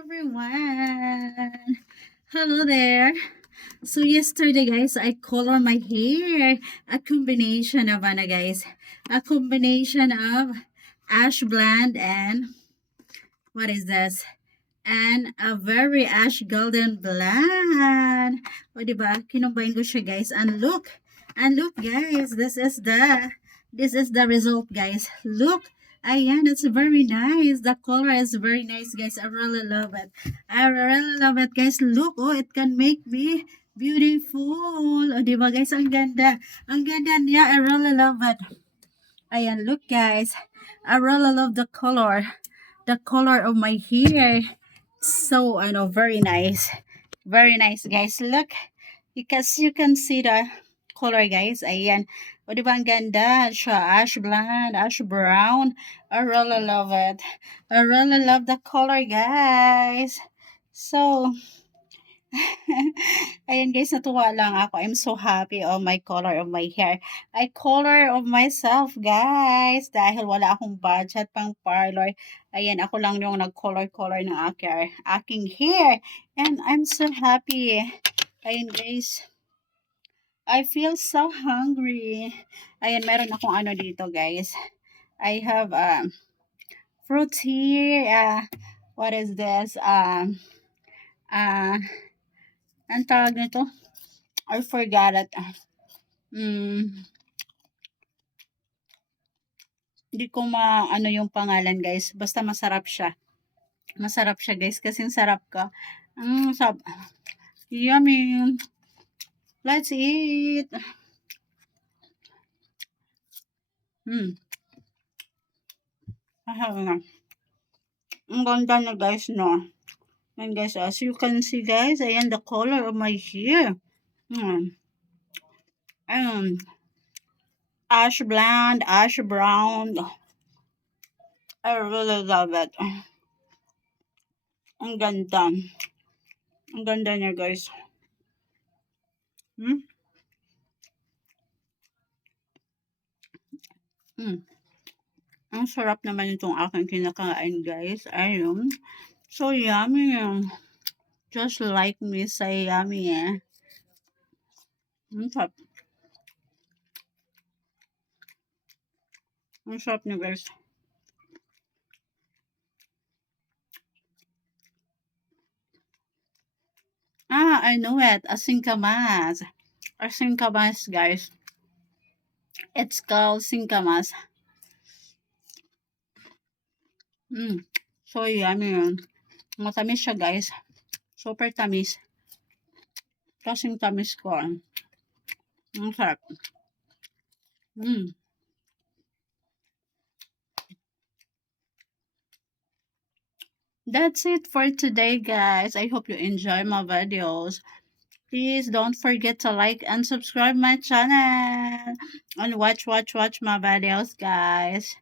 everyone. Hello there. So yesterday guys, I color my hair. A combination of guys. A combination of ash blonde and what is this? And a very ash golden blonde. O diba? Kinumbine ko siya guys. And look guys, this is the result guys. Look. Ayan, it's very nice. The color is very nice guys. I really love it. I really love it guys. Look, oh, it can make me beautiful. O diba guys, ang ganda. Ang ganda niya. I really love it. Ayan, look guys. I really love the color. The color of my hair. So, I know, very nice. Very nice, guys. Look, you can see the color, guys. Ayan. O, di ba ang ganda? Siya, ash blonde, ash brown. I really love it. I really love the color, guys. So, ayan guys, natuwa lang ako. I'm so happy of my color of my hair. I color of myself, guys. Dahil wala akong budget pang parlor. Ayan, ako lang yung nag-color-color ng aking hair. And I'm so happy. Ayan guys. I feel so hungry. Ayan, meron akong ano dito, guys. I have fruits here. What is this? Uh, ang tawag nito? I forgot it. Hindi ko ano yung pangalan guys. Basta masarap siya. Masarap siya guys. Kasing sarap ka. Yummy. Let's eat. Na. Ang ganda na guys, no? And guys, as you can see guys, ayan the color of my hair. Ash blonde, ash brown. I really love it. Ang ganda. Ang ganda niya guys. Ang sarap naman itong aking kinakain guys. Ayun. So yummy. Just like me, say yummy Ang sarap. Ang sarap niya guys. I know it. Asingkamas. Asingkamas, guys. It's called singkamas. So yummy yun. Matamis siya, guys. Super tamis. Kasing tamis ko. Ang sarap. That's it for today, guys. I hope you enjoy my videos. Please don't forget to like and subscribe my channel. And watch my videos, guys.